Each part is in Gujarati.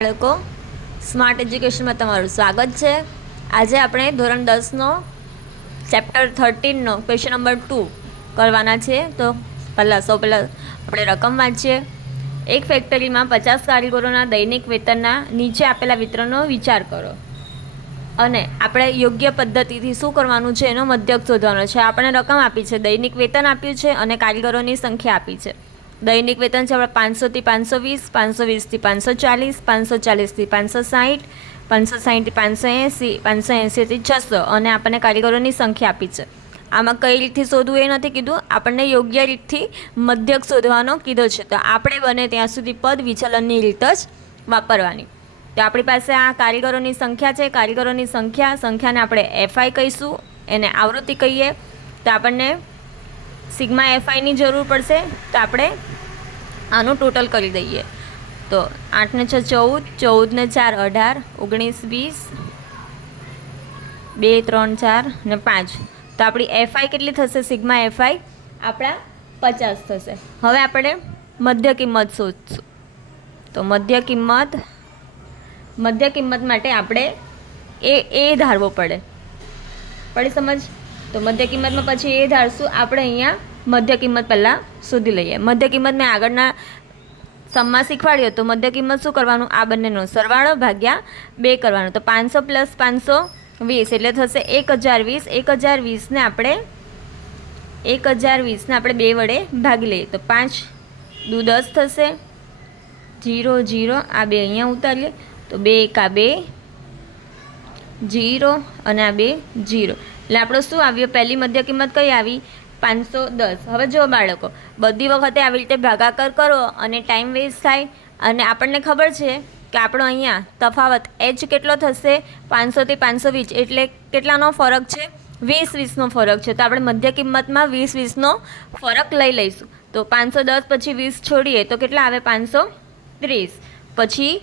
બાળકો સ્માર્ટ એજ્યુકેશનમાં તમારું સ્વાગત છે। આજે આપણે ધોરણ 10નો ચેપ્ટર 13નો ક્વેશ્ચન નંબર 2 કરવાના છે। તો સૌ પહેલાં આપણે રકમ વાંચીએ। એક ફેક્ટરીમાં 50 કારીગરોના દૈનિક વેતનના નીચે આપેલા વિતરણનો વિચાર કરો અને આપણે યોગ્ય પદ્ધતિથી શું કરવાનું છે એનો મધ્યક શોધવાનો છે। આપણે રકમ આપી છે, દૈનિક વેતન આપ્યું છે અને કારીગરોની સંખ્યા આપી છે। દૈનિક વેતન છે આપણે 500 થી 520, 520 થી 540, 540 થી 560, 560 થી 580, 580 થી 600 અને આપણને કારીગરોની સંખ્યા આપી છે। આમાં કઈ રીતથી શોધવું એ નથી કીધું, આપણને યોગ્ય રીતથી મધ્યક શોધવાનો કીધો છે। તો આપણે બને ત્યાં સુધી પદ વિચલનની રીત જ વાપરવાની। તો આપણી પાસે આ કારીગરોની સંખ્યા છે। કારીગરોની સંખ્યાને આપણે એફઆઈ કહીશું, એને આવૃત્તિ કહીએ। તો આપણને સિગ્મા એફઆઈની જરૂર પડશે। તો આપણે આનું ટોટલ કરી દઈએ। તો 8 ને 6 14, 14 ને 4 18, 19 20, 2 3 4 ને 5। તો આપણી એફઆઈ કેટલી થશે? સિગ્મા એફઆઈ આપણા 50 થશે। હવે આપણે મધ્ય કિંમત શોધશું। તો મધ્ય કિંમત માટે આપણે એ ધારવો પડી સમજ। તો મધ્ય કિંમતમાં પછી એ ધારશું। આપણે અહીંયા મધ્ય કિંમત પહેલાં શોધી લઈએ। મધ્ય કિંમત મેં આગળના સમમાં શીખવાડ્યો તો મધ્ય કિંમત શું કરવાનું? આ બંનેનો સરવાળો ભાગ્યા 2 કરવાનો। તો 500 + 520 એટલે થશે 1020। 1020ને આપણે 2 વડે ભાગી લઈએ। તો 5 દુ 10 થશે, 0 0 આ 2 અહીંયા ઉતારીએ। તો 2 એકા 2 0 અને આ 2 0 એટલે આપણો શું આવ્યો? પહેલી મધ્ય કિંમત કઈ આવી? 510। હવે જો બાળકો, બધી વખતે આવી રીતે ભાગાકાર કરો અને ટાઈમ વેસ્ટ થાય અને આપણને ખબર છે કે આપણો અહીંયા તફાવત h કેટલો થશે? 500 થી 520 એટલે કેટલાનો ફરક છે? 20-20નો ફરક છે। તો આપણે મધ્ય કિંમતમાં 20-20નો ફરક લઈ લઈશું। તો 510 પછી 20 છોડીએ તો કેટલા આવે? 530, પછી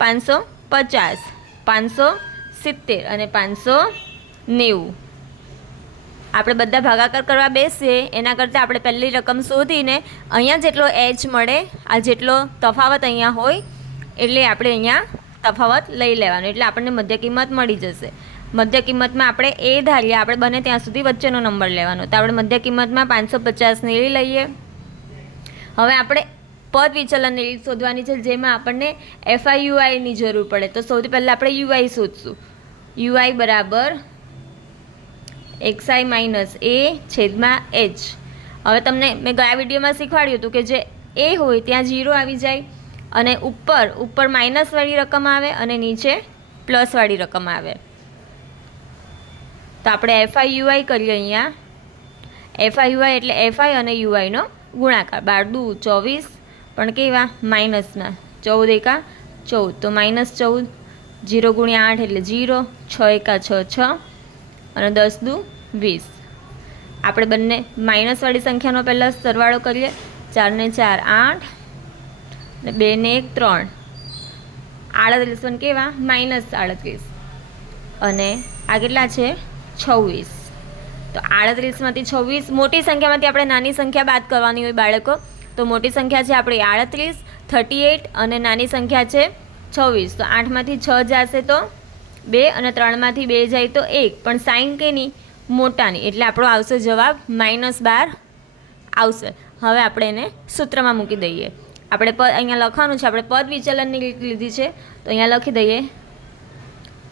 550, 570 અને 590। આપણે બધા ભાગાકાર કરવા બેસીએ એના કરતાં આપણે પહેલી રકમ શોધીને અહીંયા જેટલો h મળે, આ જેટલો તફાવત અહીંયા હોય એટલે આપણે અહીંયા તફાવત લઈ લેવાનો, એટલે આપણને મધ્ય કિંમત મળી જશે। મધ્ય કિંમતમાં આપણે એ ધારીએ, આપણે બને ત્યાં સુધી વચ્ચેનો નંબર લેવાનો। તો આપણે મધ્ય કિંમતમાં 550 લઈ લઈએ। હવે આપણે પદ વિચલનની રીત શોધવાની છે, જેમાં આપણને એફઆઈ યુઆઈની જરૂર પડે। તો સૌથી પહેલાં આપણે યુઆઈ શોધશું। યુઆઈ બરાબર xi - a છેદમાં h। હવે તમને મેં ગયા વિડીયોમાં શીખવાડ્યું હતું કે જે a હોય ત્યાં 0 આવી જાય અને ઉપર માઇનસવાળી રકમ આવે અને નીચે પ્લસવાળી રકમ આવે। તો આપણે એફઆઈ યુઆઈ કરીએ। અહીંયા એફઆઈ યુઆઈ એટલે એફઆઈ અને યુઆઈનો ગુણાકાર। 12 દુ 24 પણ કેવા? માઇનસના। 14 એકા 14 તો -14, 0 × 8 એટલે 0, 6 એકા 6 6 અને 10 દુ 20। આપણે બંને માઇનસવાળી સંખ્યાનો પહેલાં સરવાળો કરીએ। 4 ને 4 8 ને 2 ને 1 3, 38 પણ કેવા? -38 અને આ કેટલા છે? 26। તો 38માંથી 26, મોટી સંખ્યામાંથી આપણે નાની સંખ્યા બાદ કરવાની હોય બાળકો। તો મોટી સંખ્યા છે આપણી 38, 38 અને નાની સંખ્યા છે 26। તો 8માંથી 6 જશે તો 2 અને 3માંથી 2 જાય તો 1, પણ સાઈન કેની? મોટાની, એટલે આપણો આવશે જવાબ -12 આવશે। હવે આપણે એને સૂત્રમાં મૂકી દઈએ। આપણે અહીંયા લખવાનું છે, આપણે પદ વિચલનની રીત લીધી છે તો અહીંયા લખી દઈએ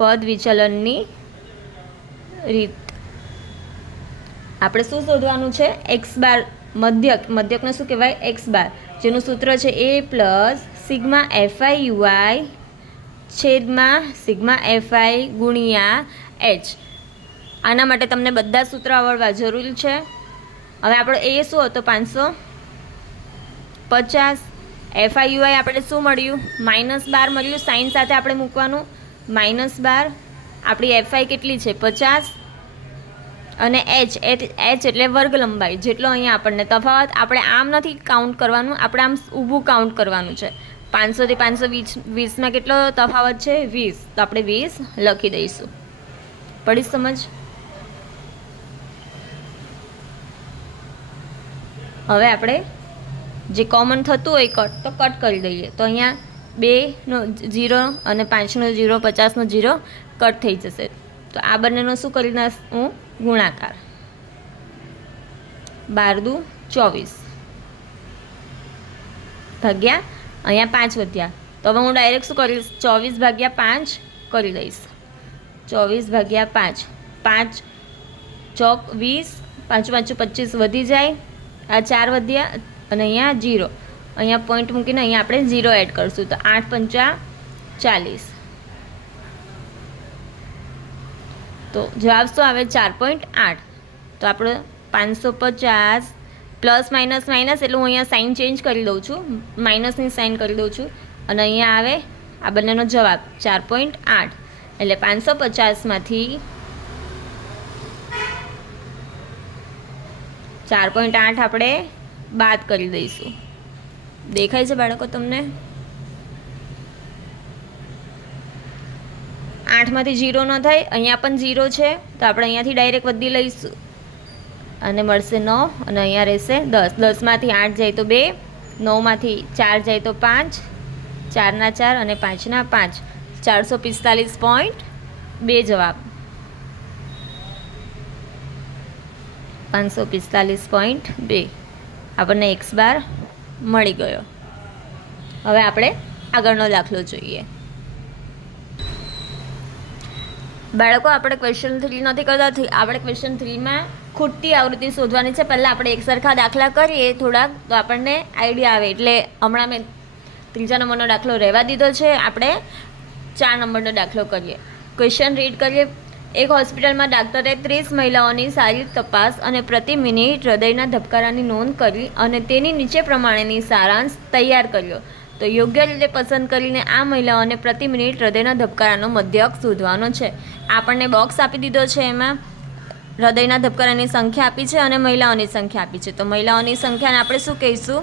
પદ વિચલનની રીત। આપણે શું શોધવાનું છે? x⁻, મધ્યકને શું કહેવાય? x⁻, જેનું સૂત્ર છે a + સિગ્મા એફઆઈ યુઆઈ છેદમાં સિગ્મા એફઆઈ ગુણ્યા h। આના માટે તમને બધા સૂત્ર આવડવા જરૂરી છે। હવે આપણો એ શું હતો? 550। એફઆઈ યુઆઈ આપણે શું મળ્યું? -12 મળ્યું, સાઇન સાથે આપણે મૂકવાનું -12। આપણી એફઆઈ કેટલી છે? 50 અને h એટલે વર્ગ લંબાઈ, જેટલો અહીંયા આપણને તફાવત, આપણે આમ નથી કાઉન્ટ કરવાનું, આપણે આમ ઊભું કાઉન્ટ કરવાનું છે। 500 થી 520માં કેટલો તફાવત છે? 20, તો આપણે 20 લખી દઈશું। પડી સમજ? હવે આપણે જે કોમન થતું હોય કટ, તો કટ કરી દઈએ। તો અહીંયા 2નો 0 અને 5નો 0, 50નો 0 કટ થઈ જશે. તો આ બંનેનો શું કરી નાખું? ગુણાકાર. 12 દુ 24 ભાગ્યા અહીંયા 5 વધ્યા. તો હવે હું ડાયરેક્ટ શું કરીશ? 24 ભાગ્યા 5 કરી દઈશ. 24 ભાગ્યા 5, 5 ચોક 20, 5 5 25 વધી જાય. આ 4 વધ્યા અને અહીંયા 0. અહીંયા પોઈન્ટ મૂકીને અહીંયા આપણે 0 એડ કરીશું. તો 8 પંચા 40. તો જવાબ શું આવે? 4.8. તો આપણે 550 પ્લસ માઇનસ માઇનસ એટલે હું અહીંયા સાઇન ચેન્જ કરી દઉં છું, માઇનસની સાઇન કરી દઉં છું અને અહીંયા આવે આ બંનેનો જવાબ 4.8. એટલે 550માંથી 4.8 આપણે બાદ કરી દઈશું. દેખાય છે બાળકો તમને? 8માંથી 0 ન થાય, અહીંયા પણ 0 છે તો આપણે અહીંયાથી ડાયરેક્ટ વધી લઈશું અને મળશે 9 અને અહીંયા રહેશે 10. 10માંથી 8 જાય તો 2, 9માંથી 4 જાય તો 5, 4ના 4 અને 5ના 5, 445.2 જવાબ. 545.2 આપણને x બાર મળી ગયો. હવે આપણે આગળનો દાખલો જોઈએ. બાળકો આપણે ક્વેશ્ચન 3 નથી કરતા, આપણે ક્વેશ્ચન 3માં ખૂટતી આવૃત્તિ શોધવાની છે. પહેલાં આપણે એક સરખા દાખલા કરીએ થોડાક તો આપણને આઈડિયા આવે. એટલે હમણાં મેં 3જા નંબરનો દાખલો રહેવા દીધો છે, આપણે 4 નંબરનો દાખલો કરીએ. ક્વેશ્ચન રીડ કરીએ. એક હોસ્પિટલમાં ડાક્ટરે 30 મહિલાઓની શારીરિક તપાસ અને પ્રતિ મિનિટ હૃદયના ધબકારાની નોંધ કરી અને તેની નીચે પ્રમાણેની સારાંશ તૈયાર કર્યો. તો યોગ્ય રીતે પસંદ કરીને આ મહિલાઓને પ્રતિ મિનિટ હૃદયના ધબકારાનો મધ્યક શોધવાનો છે. આપણને બોક્સ આપી દીધો છે, એમાં હૃદયના ધબકારાની સંખ્યા આપી છે અને મહિલાઓની સંખ્યા આપી છે. તો મહિલાઓની સંખ્યાને આપણે શું કહીશું?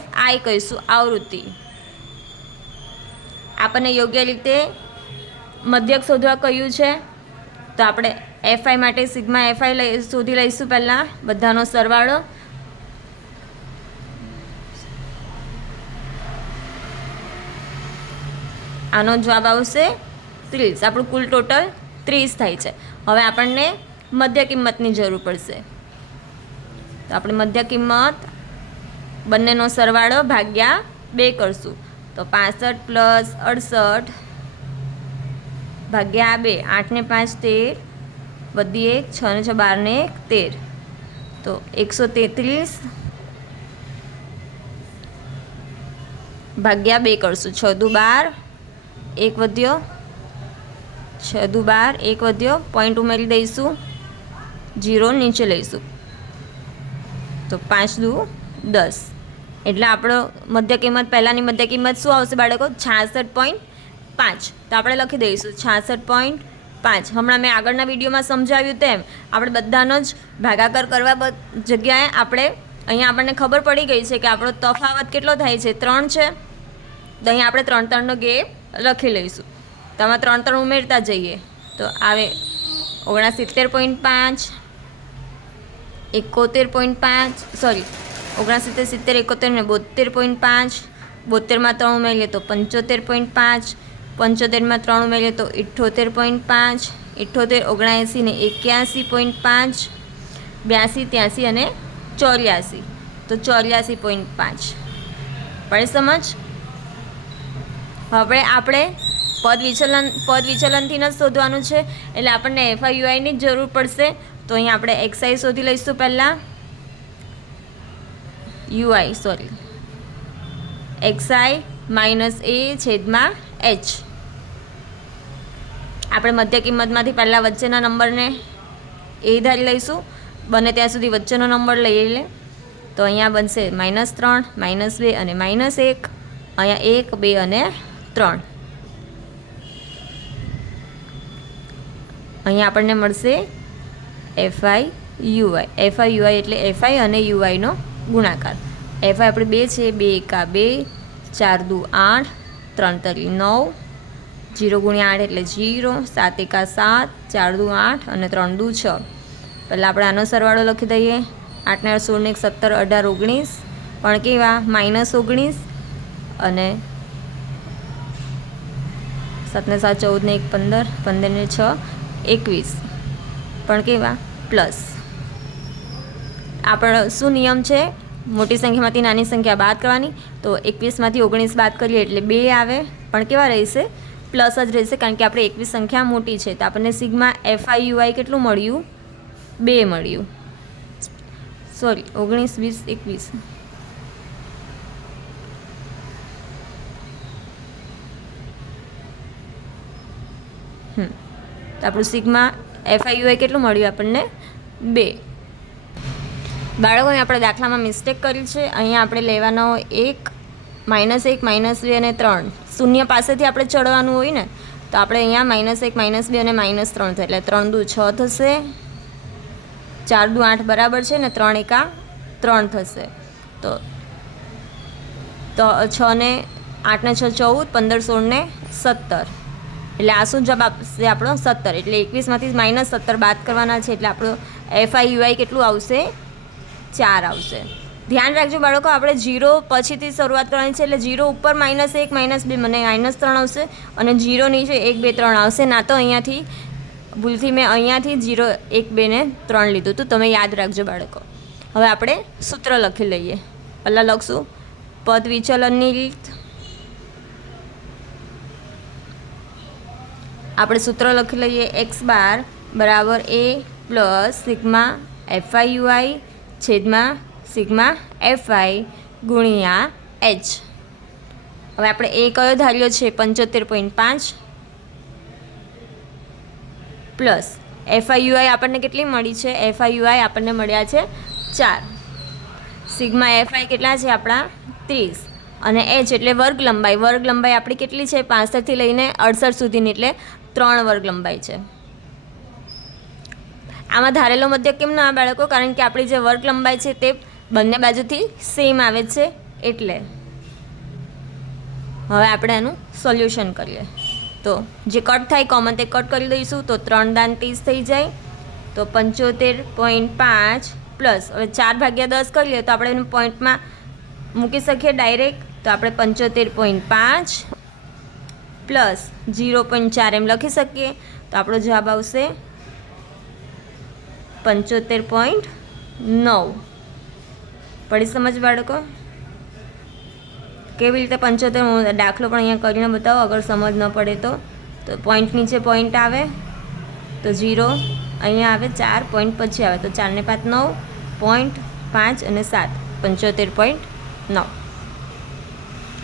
FI કહીશું, આવૃત્તિ. આપણને યોગ્ય રીતે મધ્યક શોધવા કહ્યું છે તો આપણે FI માટે સિગ્મા FI શોધી લઈશું. પહેલાં બધાનો સરવાળો. આનો જવાબ આવશે 30. આપણું કુલ ટોટલ 30 થાય છે. હવે આપણને મધ્ય કિંમતની જરૂર પડશે. તો આપણે મધ્ય કિંમત બંનેનો સરવાળો ભાગ્યા 2 કરશું. તો 65 પ્લસ 68 ભાગ્યા 2, 8 ને 5 13, વધી 1, 6 ને 6 12 ને 1 13. તો 133 ભાગ્યા 2 કરશું. 6 દુ 12, 1 વધ્યો, 6 દુ 12, 1 વધ્યો, પોઈન્ટ ઉમેરી દઈશું, 0 નીચે લઈશું. તો 5 દુ 10. એટલે આપણો મધ્ય કિંમત, પહેલાંની મધ્ય કિંમત શું આવશે બાળકો? 66.5. તો આપણે લખી દઈશું 66.5. હમણાં મેં આગળના વિડીયોમાં સમજાવ્યું તેમ આપણે બધાનો જ ભાગાકાર કરવા જગ્યાએ આપણે અહીંયા આપણને ખબર પડી ગઈ છે કે આપણો તફાવત કેટલો થાય છે? 3 છે. તો અહીંયા આપણે 3 3નો ગેપ લખી લઈશું. તો આમાં 3 3 ઉમેરતા જઈએ તો આવે 69.5, 71.5, સોરી 69, 70, 71 ને 72.5. 72માં 3 ઉમેરીએ તો 75.5, 75માં 3 ઉમેરીએ તો 78.5, 78, 79 ને 81.5, 82, 83 અને 84. તો 84.5 પડે સમજ? હવે આપણે પદ વિચલનથી જ શોધવાનું છે એટલે આપણને FIUIની જ જરૂર પડશે. તો અહીંયા આપણે XI શોધી લઈશું. પહેલાં XI માઇનસ A છેદમાં H. આપણે મધ્ય કિંમતમાંથી પહેલાં વચ્ચેના નંબરને A ધારી લઈશું. બને ત્યાં સુધી વચ્ચેનો નંબર લઈ લે. તો અહીંયા બનશે -3, -2 અને -1. અહીંયા 1, 2 અને 3. અહીંયા આપણને મળશે FIUI. FIUI એટલે FI અને UIનો ગુણાકાર. FI આપણે 2 છે, 2 એકા 2, 4 દુ 8, 3 તરી 9, 0 ગુણ્યા 8 એટલે 0, 7 એકા 7, 4 દુ 8 અને 3 દુ 6. પહેલાં આપણે આનો સરવાળો લખી દઈએ. 8 ને 16 ને 17, 18, 19 પણ કેવા? -19 અને 7 ને 7 14 ને 1 15, 15 ને 6 21, પણ કેવા પ્લસ. આપણો શું નિયમ છે? મોટી સંખ્યામાંથી નાની સંખ્યા બાદ કરવાની. તો 21માંથી 19 બાદ કરીએ એટલે 2 આવે, પણ કેવા રહેશે? પ્લસ જ રહેશે, કારણ કે આપણે 21 સંખ્યા મોટી છે. તો આપણને સિગ્મા FIUI કેટલું મળ્યું? 2 મળ્યું. સોરી, 19 20 21. તો આપણું સિગ્મા FIUI કેટલું મળ્યું આપણને? 2. બાળકોને આપણે દાખલામાં મિસ્ટેક કરી છે. અહીંયા આપણે લેવાનો 1 -1 -2 અને 3. શૂન્ય પાસેથી આપણે ચડવાનું હોય ને, તો આપણે અહીંયા -1 -2 અને -3 થાય, એટલે 3 દુ 6 થશે, 4 દુ 8 બરાબર છે ને, 3 એકા 3 થશે. તો 6 ને 8 ને 6 14, 15 16 ને 17, એટલે આ શું જવાબ આપશે આપણો? 17. એટલે 21માંથી -17 બાદ કરવાના છે, એટલે આપણો FIUI કેટલું આવશે? 4 આવશે. ધ્યાન રાખજો બાળકો, આપણે 0 પછીથી શરૂઆત કરવાની છે, એટલે 0 ઉપર -1 -2 મને -3 આવશે, અને 0 નીચે 1 2 3 આવશે. ના તો અહીંયાથી ભૂલથી મેં અહીંયાથી 0 1 2 ને 3 લીધું હતું, તમે યાદ રાખજો બાળકો. હવે આપણે સૂત્ર લખી લઈએ. પહેલાં લખશું પદ વિચલનની રીત. આપણે સૂત્ર લખી લઈએ. x બાર બરાબર a પ્લસ સિગ્મા FIUI છેદમાં સિગ્મા FI ગુણ્યા h. હવે આપણે એ કયો ધાર્યો છે? 75.5 પ્લસ FIUI આપણને કેટલી મળી છે? FIUI આપણને મળ્યા છે 4. સિગ્મા FI કેટલા છે આપણા? 30. અને h એટલે વર્ગ લંબાઈ. વર્ગ લંબાઈ આપણી કેટલી છે? 65થી લઈને 68 સુધીની, એટલે 3 વર્ગ લંબાઈ છે. આમાં ધારેલો મધ્ય કેમ ના બાળકો? કારણ કે આપણી જે વર્ગ લંબાઈ છે તે બંને બાજુથી સેમ આવે છે, એટલે. હવે આપણે આનું સોલ્યુશન કરીએ. તો જે કટ થાય કોમન તે કટ કરી દઈશું. તો 3 દાન 30 થઈ જાય. તો 75.5 પ્લસ, હવે 4/10 કરીએ તો આપણે એનું પોઈન્ટમાં મૂકી શકીએ ડાયરેક્ટ. તો આપણે 75.5 પ્લસ 0.4 એમ લખી શકીએ. તો આપણો જવાબ આવશે 75.9. પડી સમજ બાળકો? કેવી રીતે 75? દાખલો પણ અહીંયા કરીને બતાવો અગર સમજ ન પડે તો. પોઈન્ટ નીચે પોઈન્ટ આવે તો 0 અહીંયા આવે, 4 પોઈન્ટ પછી આવે તો 4 ને 5 9, પોઈન્ટ 5 અને 7 75.9.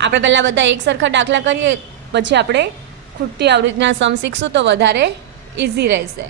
આપણે પહેલાં બધા એક સરખા દાખલા કરીએ, પછી આપણે ખૂટતી આવૃત્તિના સમ શીખશું તો વધારે ઇઝી રહેશે.